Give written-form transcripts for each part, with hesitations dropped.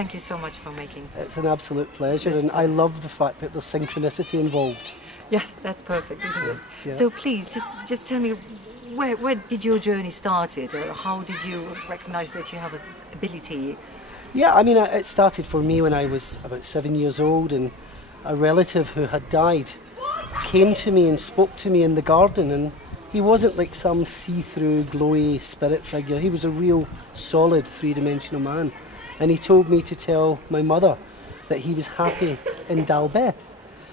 thank you so much for making. It's an absolute pleasure, and I love the fact that there's synchronicity involved. Yes, that's perfect, isn't it? Yeah. So please, just tell me, where did your journey started? How did you recognise that you have an ability? Yeah, I mean, it started for me when I was about 7 years old, and a relative who had died came to me and spoke to me in the garden, and he wasn't like some see-through, glowy spirit figure. He was a real solid three-dimensional man. And he told me to tell my mother that he was happy in Dalbeth.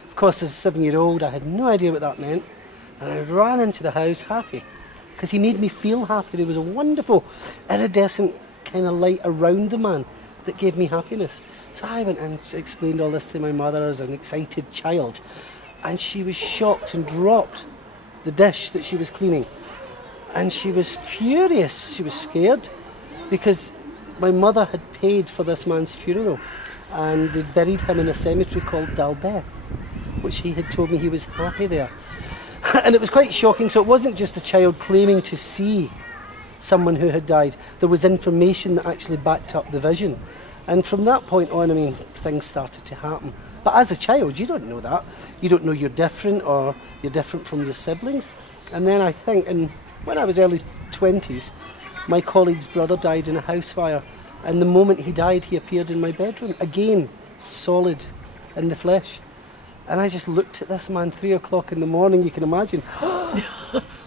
Of course, as a 7-year-old, I had no idea what that meant. And I ran into the house happy, because he made me feel happy. There was a wonderful, iridescent kind of light around the man that gave me happiness. So I went and explained all this to my mother as an excited child. And she was shocked and dropped the dish that she was cleaning, and she was furious. She was scared because my mother had paid for this man's funeral, and they'd buried him in a cemetery called Dalbeth, which he had told me he was happy there. And it was quite shocking. So it wasn't just a child claiming to see someone who had died. There was information that actually backed up the vision, and from that point on, I mean, things started to happen. But as a child, you don't know that. You don't know you're different, or you're different from your siblings. And then I think, when I was early 20s, my colleague's brother died in a house fire. And the moment he died, he appeared in my bedroom. Again, solid in the flesh. And I just looked at this man, 3 o'clock in the morning, you can imagine.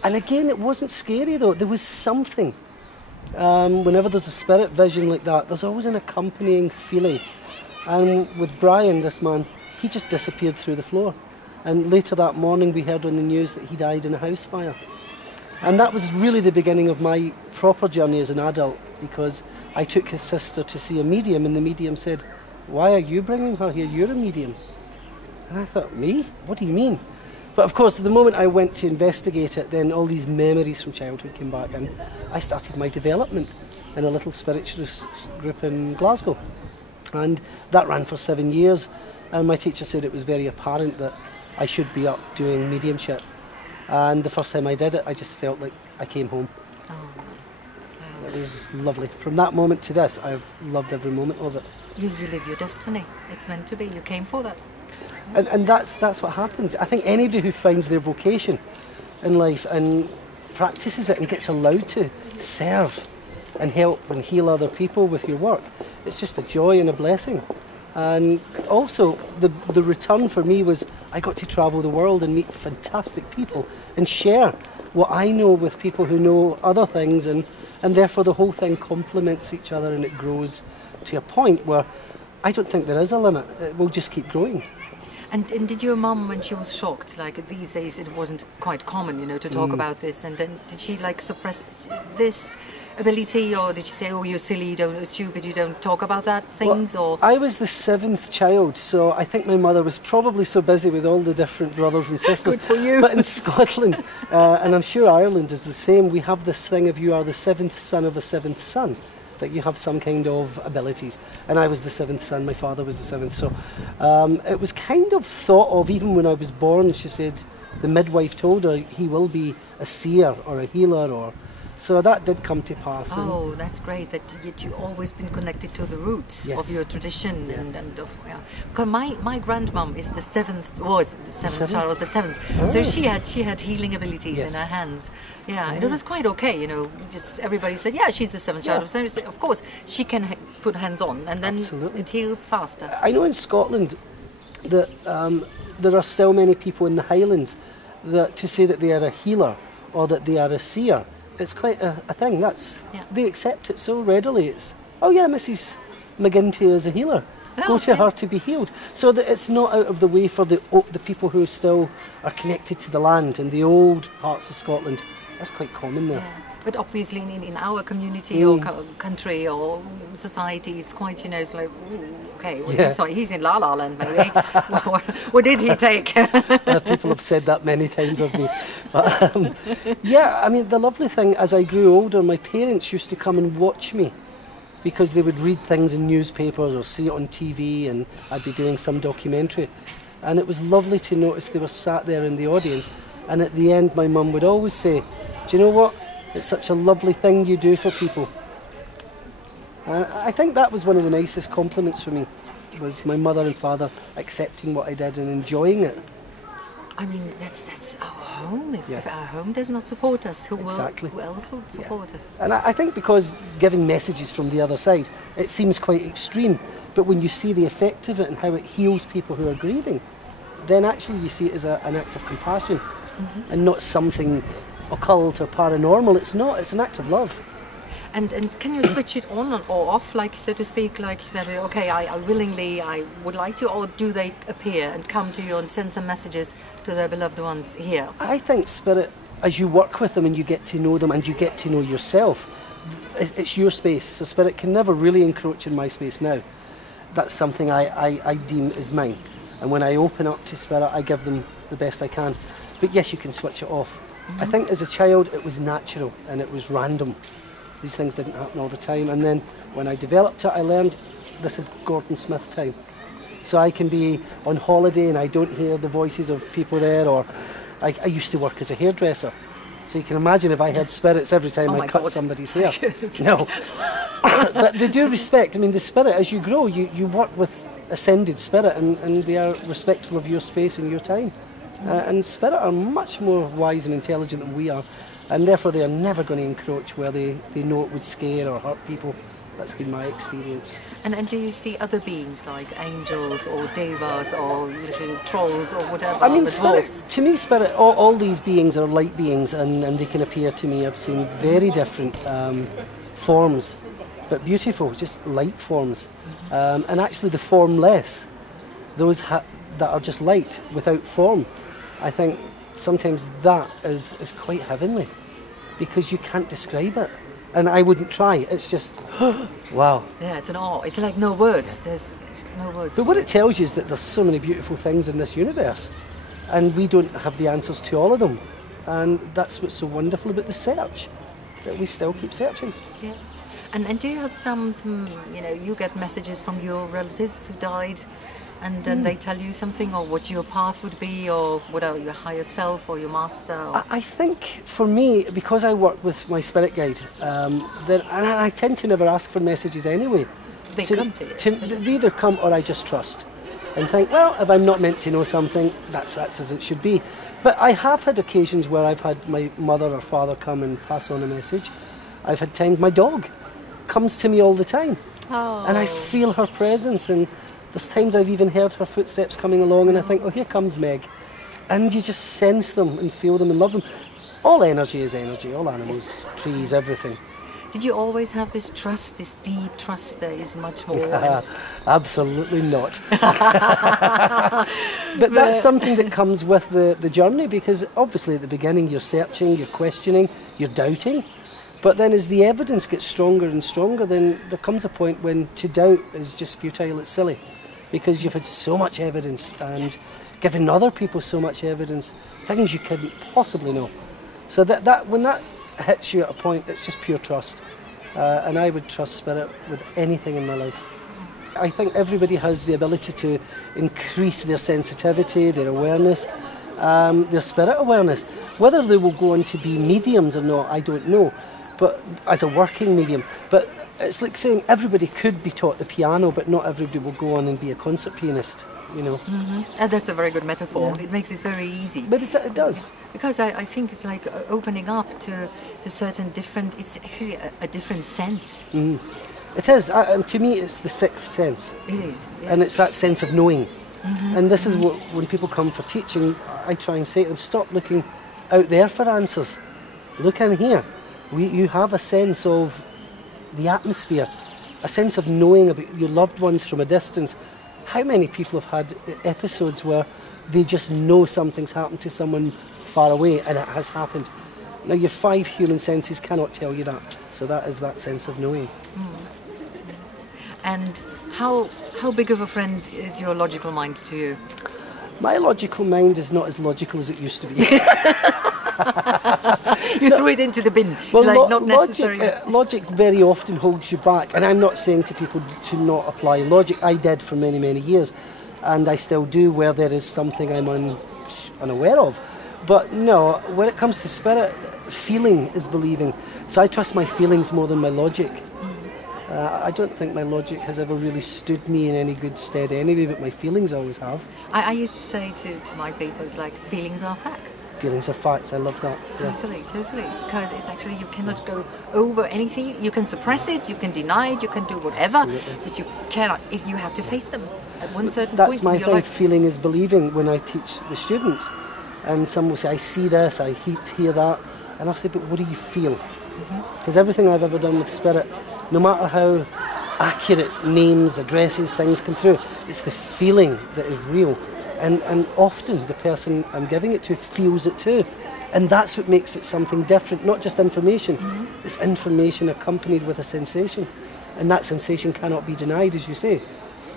And again, it wasn't scary though. There was something. Whenever there's a spirit vision like that, there's always an accompanying feeling. And with Brian, this man, he just disappeared through the floor. And later that morning we heard on the news that he died in a house fire. And that was really the beginning of my proper journey as an adult, because I took his sister to see a medium, and the medium said, "Why are you bringing her here? You're a medium." And I thought, me? What do you mean? But of course, the moment I went to investigate it, then all these memories from childhood came back, and I started my development in a little spiritualist group in Glasgow. And that ran for 7 years, and my teacher said it was very apparent that I should be up doing mediumship. And the first time I did it, I just felt like I came home. Oh, wow. It was lovely. From that moment to this, I've loved every moment of it. You live your destiny. It's meant to be. You came for that. And that's what happens. I think anybody who finds their vocation in life and practices it and gets allowed to serve and help and heal other people with your work, it's just a joy and a blessing. And also the return for me was I got to travel the world and meet fantastic people and share what I know with people who know other things, and therefore the whole thing complements each other, and it grows to a point where I don't think there is a limit. It will just keep growing. And did your mum, when she was shocked, like these days it wasn't quite common, to talk about this, and then did she like suppress this ability, or did she say, "Oh, you're silly, you're stupid, you don't talk about that things"? Well, or I was the 7th child, so I think my mother was probably so busy with all the different brothers and sisters. Good for you. But in Scotland, and I'm sure Ireland is the same, we have this thing of you are the 7th son of a 7th son, that you have some kind of abilities. And I was the 7th son, my father was the 7th. So it was kind of thought of, even when I was born, she said, the midwife told her he will be a seer or a healer, or so that did come to pass. Oh, that's great that you've always been connected to the roots Yes. of your tradition. Yeah. and of, yeah. Because my grandmum is the 7th, was the 7th child, was the 7th. Oh. So she had healing abilities Yes. in her hands. Yeah, and it was quite okay, just everybody said, yeah, she's the 7th child. Yeah. So of course, she can put hands on, and then Absolutely. it heals faster. I know in Scotland that there are still many people in the Highlands that to say that they are a healer or that they are a seer, it's quite a thing. They accept it so readily. It's, oh yeah, Mrs. McGinty is a healer. Go to her to be healed. So that it's not out of the way for the people who still are connected to the land in the old parts of Scotland. That's quite common there. Yeah. But obviously in our community or country or society, it's quite, it's like, ooh, okay, well, he's in La La Land maybe. what did he take? People have said that many times of me. But, yeah, I mean, the lovely thing, as I grew older, my parents used to come and watch me, because they would read things in newspapers or see it on TV, and I'd be doing some documentary. And it was lovely to notice they were sat there in the audience, and at the end my mum would always say, "Do you know what? It's such a lovely thing you do for people." I think that was one of the nicest compliments for me, was my mother and father accepting what I did and enjoying it. I mean, that's our home. If our home does not support us, who else will support us? And I think because giving messages from the other side, it seems quite extreme, but when you see the effect of it and how it heals people who are grieving, then actually you see it as an act of compassion and not something occult or paranormal. It's not, it's an act of love. And can you switch it on or off, like, so to speak, like that, okay, I would like to, or do they appear and come to you and send some messages to their beloved ones here? I think spirit, as you work with them and you get to know them and you get to know yourself, it's your space, so spirit can never really encroach in my space now. That's something I deem is mine. And when I open up to spirit, I give them the best I can. But yes, you can switch it off. I think as a child, it was natural and it was random. These things didn't happen all the time. And then when I developed it, I learned this is Gordon Smith time. So I can be on holiday and I don't hear the voices of people there, or I used to work as a hairdresser. So you can imagine if I had spirits every time I cut somebody's hair. No. But they do respect. I mean, the spirit, as you grow, you work with ascended spirit and they are respectful of your space and your time. And spirit are much more wise and intelligent than we are. And therefore they are never going to encroach where they know it would scare or hurt people. That's been my experience. And do you see other beings like angels or devas or little trolls or whatever? I mean, spirit, to me, spirit, all these beings are light beings and they can appear to me. I've seen very different forms, but beautiful, just light forms. And actually the formless, those that are just light without form, I think sometimes that is quite heavenly, because you can't describe it, and I wouldn't try. It's just wow. Yeah, it's an awe. It's like no words. There's no words. So what it tells you is that there's so many beautiful things in this universe, and we don't have the answers to all of them, and that's what's so wonderful about the search, that we still keep searching. Yes. And do you have some you get messages from your relatives who died, and then they tell you something, or what your path would be, or whatever, your higher self or your master? Or... I think for me, because I work with my spirit guide, and I tend to never ask for messages anyway. They come to you? They either come or I just trust and think, well, if I'm not meant to know something, that's as it should be. But I have had occasions where I've had my mother or father come and pass on a message. I've had times my dog comes to me all the time, and I feel her presence, and there's times I've even heard her footsteps coming along and I think, oh, here comes Meg. And you just sense them and feel them and love them. All energy is energy, all animals, trees, everything. Did you always have this trust, this deep trust that is much more? Absolutely not. But that's something that comes with the journey, because obviously at the beginning you're searching, you're questioning, you're doubting. But then as the evidence gets stronger and stronger, then there comes a point when to doubt is just futile, it's silly. Because you've had so much evidence and given other people so much evidence, things you couldn't possibly know. So that when that hits you at a point, it's just pure trust. And I would trust spirit with anything in my life. I think everybody has the ability to increase their sensitivity, their awareness, their spirit awareness. Whether they will go on to be mediums or not, I don't know. But as a working medium, but it's like saying everybody could be taught the piano, but not everybody will go on and be a concert pianist, you know. And that's a very good metaphor. Yeah. It makes it very easy. But it does. Because I think it's like opening up to certain different, it's actually a different sense. It is, and to me it's the sixth sense. It is, yes. And it's that sense of knowing. And this is what, when people come for teaching, I try and say to them, stop looking out there for answers. Look in here. You have a sense of the atmosphere, a sense of knowing about your loved ones from a distance. How many people have had episodes where they just know something's happened to someone far away and it has happened? Now your 5 human senses cannot tell you that, so that is that sense of knowing. And how big of a friend is your logical mind to you? My logical mind is not as logical as it used to be. You threw it into the bin. Well, like not necessary. Logic very often holds you back, and I'm not saying to people to not apply logic. I did for many, many years, and I still do where there is something I'm unaware of. But no, when it comes to spirit, feeling is believing. So I trust my feelings more than my logic. I don't think my logic has ever really stood me in any good stead anyway, but my feelings always have. I used to say to my people, it's like, feelings are facts. Feelings are facts, I love that. Yeah. Totally. Because it's actually, you cannot go over anything. You can suppress it, you can deny it, you can do whatever, Absolutely. but you cannot, if you have to face them at one certain That's point my in your thing, life. feeling is believing when I teach the students. And some will say, I see this, I hear that. And I'll say, but what do you feel? Because everything I've ever done with spirit, no matter how accurate names, addresses, things come through, it's the feeling that is real. And often the person I'm giving it to feels it too. And that's what makes it something different, not just information. It's information accompanied with a sensation. And that sensation cannot be denied, as you say.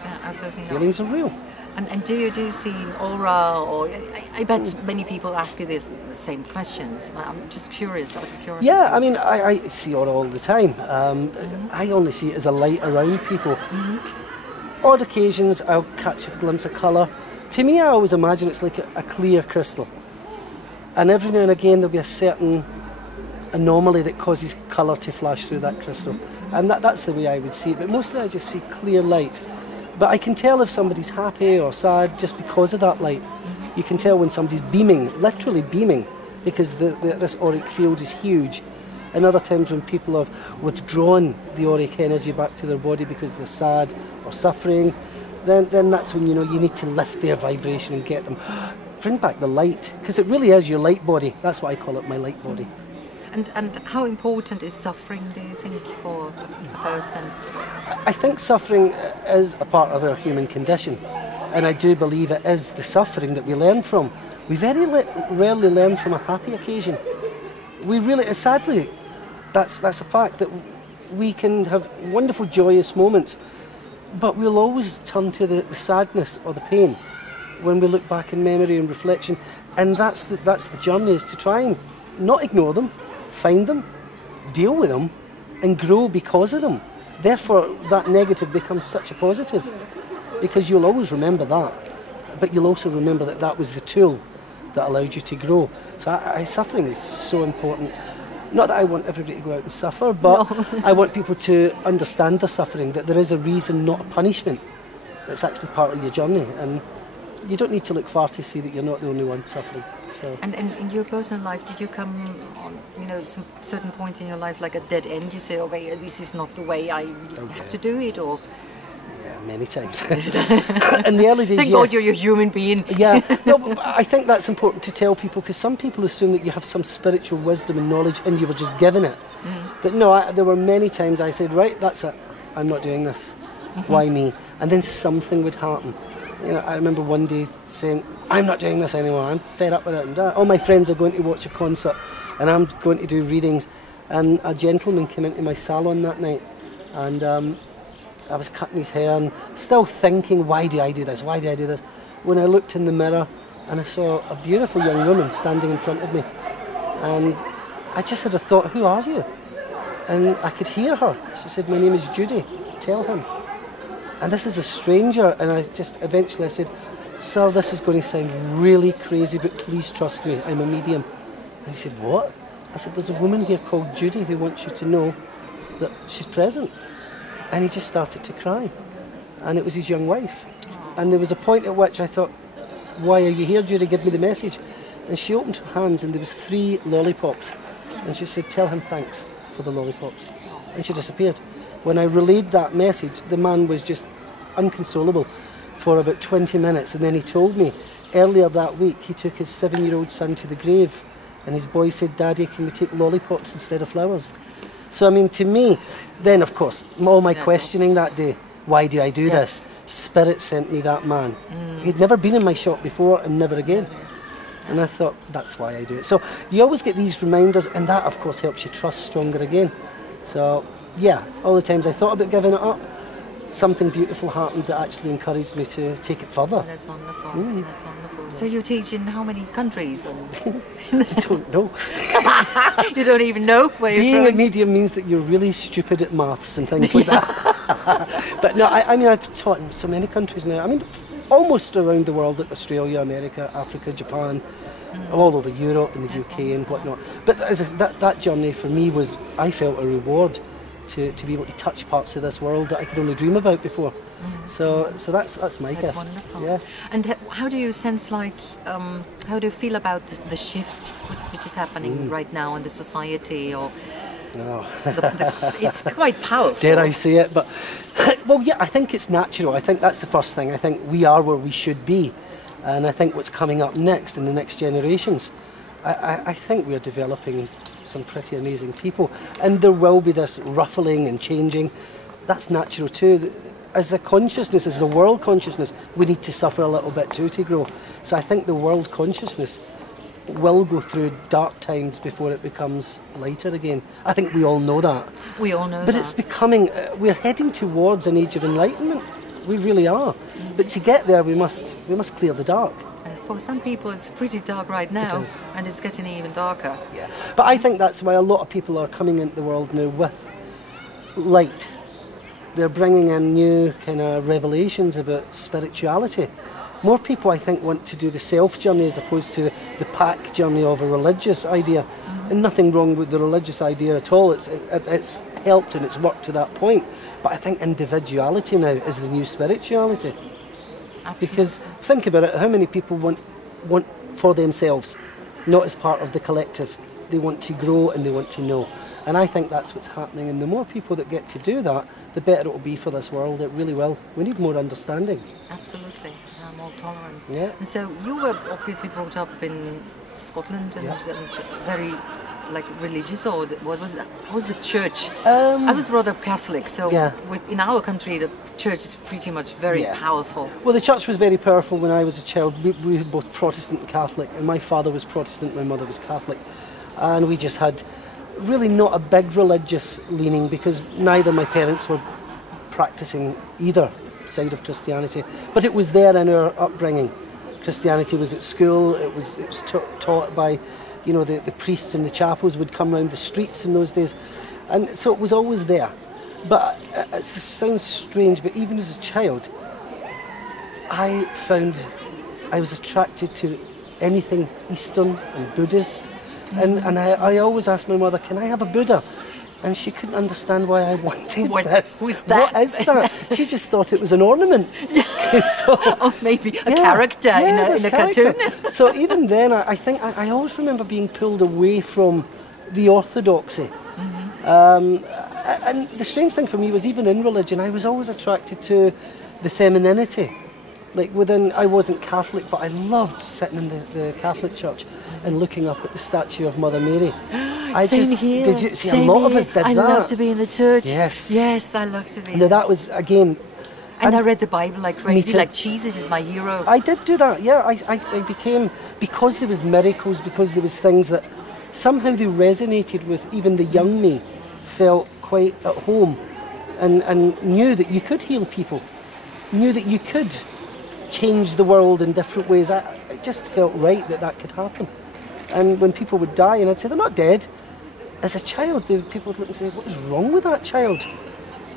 Yeah, absolutely not. Feelings are real. And do you see an aura, or I bet many people ask you the same questions. I'm just curious, out of curiosity. Yeah, I mean, I see aura all the time. I only see it as a light around people. Odd occasions, I'll catch a glimpse of colour. To me, I always imagine it's like a clear crystal. And every now and again, there'll be a certain anomaly that causes colour to flash through that crystal. And that's the way I would see it. But mostly I just see clear light. But I can tell if somebody's happy or sad just because of that light. You can tell when somebody's beaming, literally beaming, because this auric field is huge. And other times when people have withdrawn the auric energy back to their body because they're sad or suffering, then that's when you know you need to lift their vibration and get them, bring back the light, because it really is your light body. That's what I call it, my light body. And how important is suffering, do you think, for a person? I think suffering is a part of our human condition, and I do believe it is the suffering that we learn from. We very rarely learn from a happy occasion. We really, sadly, that's a fact, that we can have wonderful, joyous moments, but we'll always turn to the sadness or the pain when we look back in memory and reflection, and that's the journey, is to try and not ignore them, find them, deal with them, and grow because of them. Therefore, that negative becomes such a positive, because you'll always remember that, but you'll also remember that was the tool that allowed you to grow. So suffering is so important. Not that I want everybody to go out and suffer, but no. I want people to understand their suffering, that there is a reason, not a punishment. It's actually part of your journey, and you don't need to look far to see that you're not the only one suffering. So. And in your personal life, did you come on, some certain points in your life, like a dead end? You say, okay, this is not the way I have to do it, or? Yeah, many times. In the early days, Thank God you're a human being. Yeah, no, but I think that's important to tell people, because some people assume that you have some spiritual wisdom and knowledge and you were just given it. But no, there were many times I said, right, that's it, I'm not doing this. Why me? And then something would happen. I remember one day saying, I'm not doing this anymore, I'm fed up with it. And all my friends are going to watch a concert and I'm going to do readings. And a gentleman came into my salon that night, and I was cutting his hair and still thinking, why do I do this? Why do I do this? When I looked in the mirror and I saw a beautiful young woman standing in front of me. And I just had a thought, who are you? And I could hear her. She said, my name is Judy, tell him. And this is a stranger, and I just eventually I said, sir, this is going to sound really crazy, but please trust me, I'm a medium. And he said, what? I said, there's a woman here called Judy who wants you to know that she's present. And he just started to cry. And it was his young wife. And there was a point at which I thought, why are you here, Judy? Give me the message. And she opened her hands, and there was 3 lollipops. And she said, tell him thanks for the lollipops. And she disappeared. When I relayed that message, the man was just inconsolable for about 20 minutes. And then he told me earlier that week he took his 7-year-old son to the grave, and his boy said, Daddy, can we take lollipops instead of flowers? So, I mean, to me, then, of course, all my questioning that day, why do I do this? Spirit sent me that man. He'd never been in my shop before, and never again. And I thought, that's why I do it. So you always get these reminders, and that, of course, helps you trust stronger again. So, yeah, all the times I thought about giving it up, something beautiful happened that actually encouraged me to take it further. Oh, that's wonderful. That's wonderful. So you teach in how many countries? I don't know. You don't even know where you're Being going? a medium means that you're really stupid at maths and things like that. But no, I mean, I've taught in so many countries now. I mean, almost around the world, like Australia, America, Africa, Japan, all over Europe and the UK and whatnot. But that journey for me was, I felt a reward, to be able to touch parts of this world that I could only dream about before. So that's my gift. That's wonderful. Yeah. And how do you sense, like, how do you feel about the shift which is happening right now in the society? Or it's quite powerful. Dare I say it? But well, yeah, I think it's natural. I think that's the first thing. I think we are where we should be, and I think what's coming up next in the next generations, I think we're developing some pretty amazing people, and there will be this ruffling and changing. That's natural too. As a consciousness, as a world consciousness, we need to suffer a little bit too to grow. So I think the world consciousness will go through dark times before it becomes lighter again. I think we all know that. We all know but that. It's becoming, we're heading towards an age of enlightenment. We really are. But to get there, we must clear the dark. For some people, it's pretty dark right now, It is. and it's getting even darker. Yeah. But I think that's why a lot of people are coming into the world now with light. They're bringing in new kind of revelations about spirituality. More people, I think, want to do the self journey as opposed to the pack journey of a religious idea. And nothing wrong with the religious idea at all. It's helped and it's worked to that point. But I think individuality now is the new spirituality. Absolutely. Because think about it, how many people want for themselves, not as part of the collective. They want to grow and they want to know. And I think that's what's happening. And the more people that get to do that, the better it will be for this world. It really will. We need more understanding. Absolutely. More tolerance. Yeah. And so you were obviously brought up in Scotland and, and very religious, or what was that? What was the church? I was brought up Catholic, so in our country the church is pretty much very powerful. Well, the church was very powerful when I was a child. We had both Protestant and Catholic, and my father was Protestant, my mother was Catholic, and we just had really not a big religious leaning because neither my parents were practicing either side of Christianity, but it was there in our upbringing. Christianity was at school. It was taught by, the priests in the chapels would come around the streets in those days, and so it was always there. But it sounds strange, but even as a child, I found I was attracted to anything Eastern and Buddhist, and I always asked my mother, "Can I have a Buddha?" And she couldn't understand why I wanted this. Who's that? What is that? She just thought it was an ornament. So, or maybe a character in a cartoon. So even then, I think I always remember being pulled away from the orthodoxy. And the strange thing for me was, even in religion, I was always attracted to the femininity. Like I wasn't Catholic, but I loved sitting in the Catholic church and looking up at the statue of Mother Mary. Same here. Did you see? Same a lot here. of us did I that. love to be in the church. Yes. Yes, I love to be. Now that was again. And I read the Bible like crazy. too. Like Jesus is my hero. I did do that. Yeah, I became, because there was miracles, because there was things that somehow they resonated with even the young me. Felt quite at home, and knew that you could heal people. Knew that you could change the world in different ways. It just felt right that could happen. And when people would die, and I'd say, they're not dead. As a child, people would look and say, what is wrong with that child?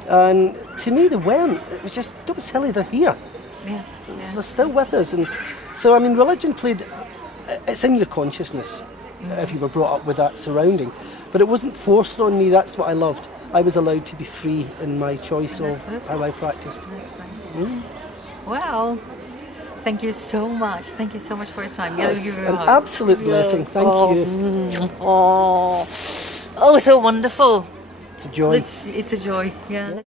And to me, they weren't. It was just, don't be silly, they're here. Yes. Yeah. They're still with us. And so, I mean, religion it's in your consciousness, if you were brought up with that surrounding. But it wasn't forced on me. That's what I loved. I was allowed to be free in my choice of how I practiced. That's great. Well, thank you so much. Thank you so much for your time. It's an absolute blessing. Thank you. Oh, so wonderful. It's a joy. It's a joy. Yeah.